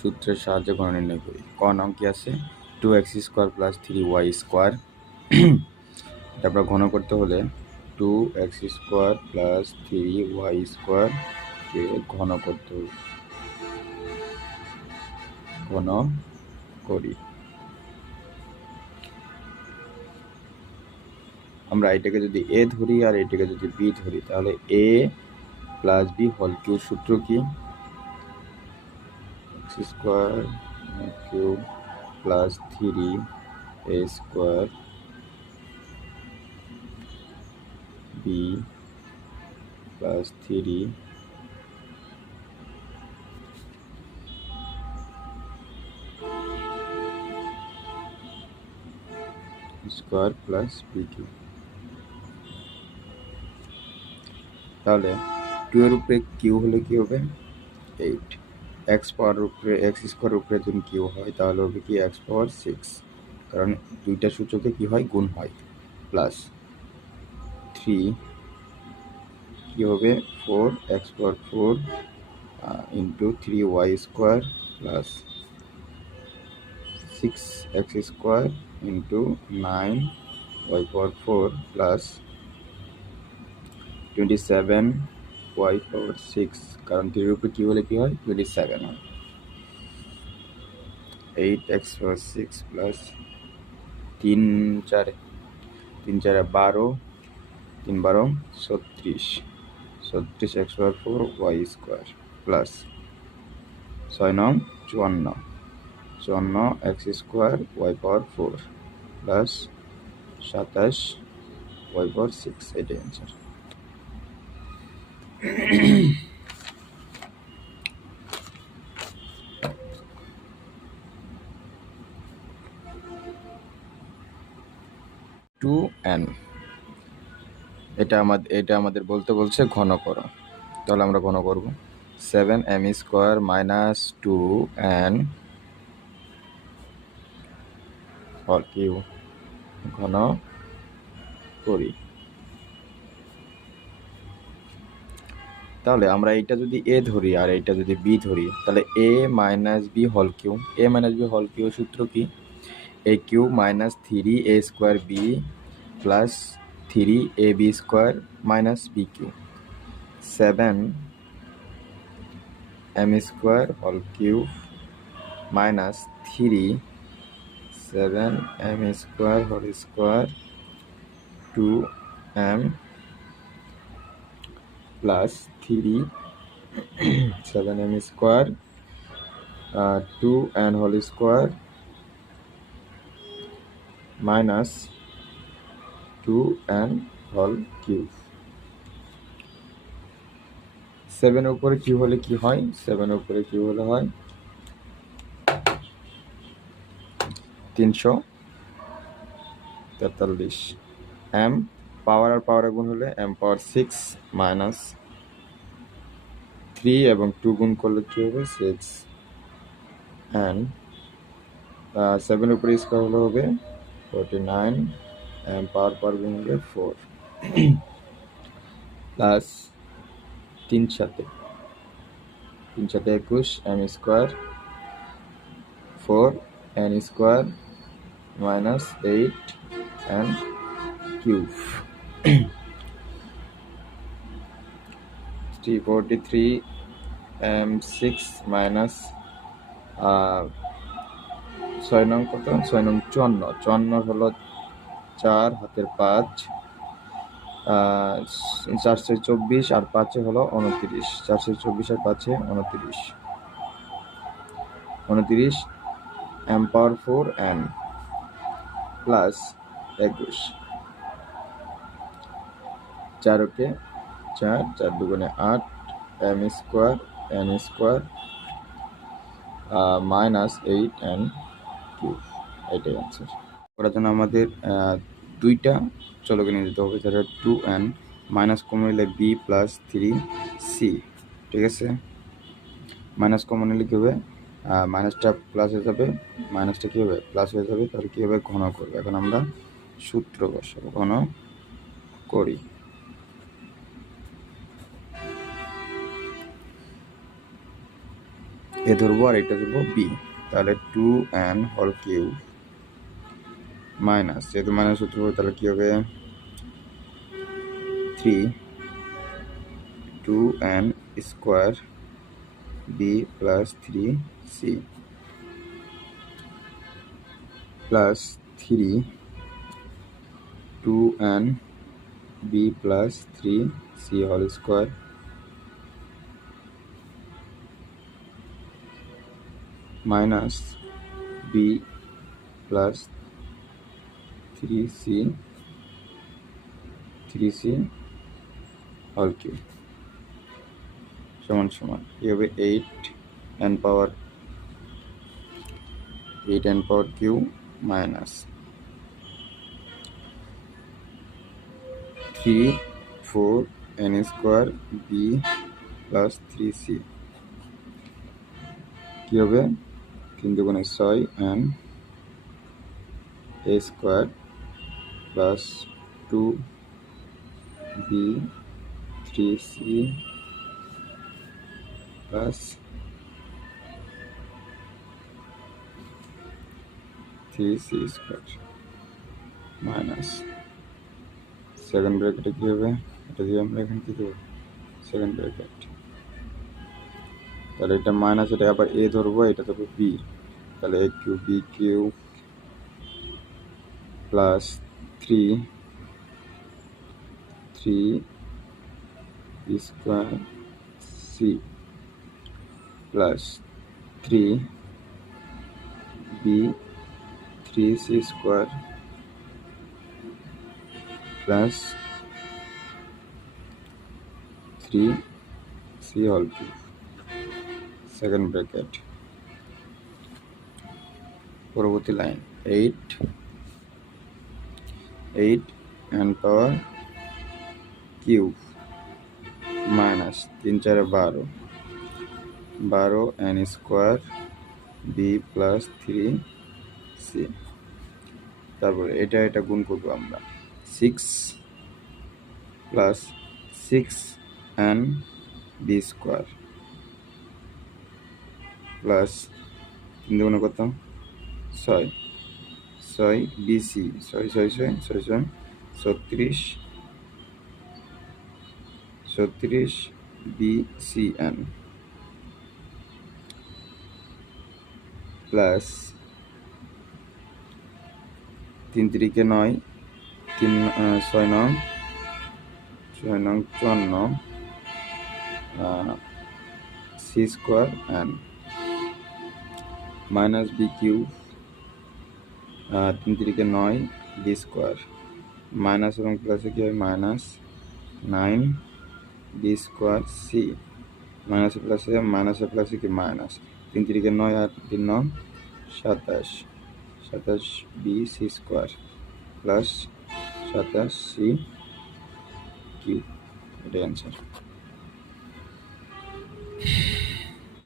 সূত্রের সাহায্যে ঘন নির্ণয় করি। ক নং কি আছে 2x² + 3y²। এটা আমরা ঘন করতে হলে 2x² + 3y² কে ঘন করতে হবে। ঘন করি। আমরা এটাকে যদি a ধরি আর এটাকে যদি b ধরি তাহলে a + b হোল কিউব সূত্র কি x² cube + 3a² b + 3 square plus b cube. তাহলে 2 এর উপরে কিউ হলে কি হবে 8, x পাওয়ার উপরে x² উপরে যদি কিউ হয় তাহলে হবে কি x পাওয়ার 6, কারণ দুইটা সূচকে কি হয় গুণ হয়, প্লাস 3 কি হবে 4x পাওয়ার 4 into 3y² plus 6x² into 9y পাওয়ার 4 প্লাস 27y পাওয়ার 6, কারণ 3 এর উপরে কি হলে কি হয় 27 হয়। 8x পাওয়ার 6 প্লাস 3 4 12 3 12 36 36x পাওয়ার 4 y² প্লাস 6 9 54 54 x² y পাওয়ার 4 প্লাস 27 y পাওয়ার 6, এটাই অ্যান্সার। টু n এটা আমাদের বলতে বলছে ঘন করো, তাহলে আমরা ঘন করব 7m² - 2n হোল কিউব ঘন করি। তাহলে আমরা এইটা যদি a ধরি আর এইটা যদি b ধরি তাহলে a - b whole cube, a - b whole cube সূত্র কি a cube minus 3a² b plus 3ab² minus b cube, 7m² whole cube minus 7m² whole square 2m plus 3 7m² 2n whole square minus 2n whole cube. 7 এর উপরে Q হলে কি হয় 7 এর উপরে Q হলে হয় 343, m পাওয়ার আর পাওয়ার গুণ হলে m পাওয়ার 6 মাইনাস 3 এবং 2 গুণ করলে কি হবে 6 and 7 এর উপরে স্কয়ার হলে হবে 49, m পাওয়ার গুণ হলে 4 প্লাস 3 সাথে 21 m² 4n² minus 8n cube 343 m6 minus 6 নং কত 6 নং 54 হলো 4 হাতের 5 424 আর 5 হলো 29, 424 আর 5 29 m পাওয়ার 4 n প্লাস 21 4 কে 4 4 দুগুণে 8 m² n² minus 8n cube, এটাই অ্যান্সার। করার জন্য আমাদের দুইটা চলকে নিয়ে যেতে হবে, যেটা 2n মাইনাস কমন নিলে b প্লাস 3c, ঠিক আছে। মাইনাস কমন নিলে কী হবে মাইনাসটা প্লাস হয়ে যাবে, মাইনাসটা কী হবে প্লাস হয়ে যাবে, তাহলে কী হবে ঘন করবে। এখন আমরা সূত্র বসাবো, ঘন করি। এ ধরবো আর এটা ধরবো বি, তাহলে 2n হোল কিউব মাইনাস, যেহেতু মাইনাস সূত্র হবে তাহলে কি হবে 2n square B plus 3c plus 2n B plus 3c whole square minus B plus 3c whole cube সমান সমান কি হবে 8n power Q minus 4n square B plus 3c কি হবে 3 দুগুণে 6n a square plus 2b 3c plus 3c square minus second ব্র্যাকেটে কি হবে, এটা দিয়ে আমরা এখানে কি দেবো সেকেন্ড ব্র্যাকেট, তাহলে এটা মাইনাস, এটা আবার এ ধরবো, এটা ধরবো বি, তাহলে A Q B Q plus 3 square C plus 3b 3c square plus 3c whole cube second bracket, পরবর্তী line 8n power cube minus 3 4 12n square B plus 3c, তারপরে এটা গুণ করবো আমরা 6 plus 6n B square plus 3 দুগুণে কত 6 b c 36 b c n plus 3 3 9 6 9 54 c square n minus b cube 3 3 9 b square minus এবং প্লাসে কি হয় মাইনাস 9 বি স্কোয়ার সি মাইনাসে প্লাসে কি মাইনাস 3 3 9 আর 3 9 27 b c square plus 27 c cube, এটাই অ্যান্সার।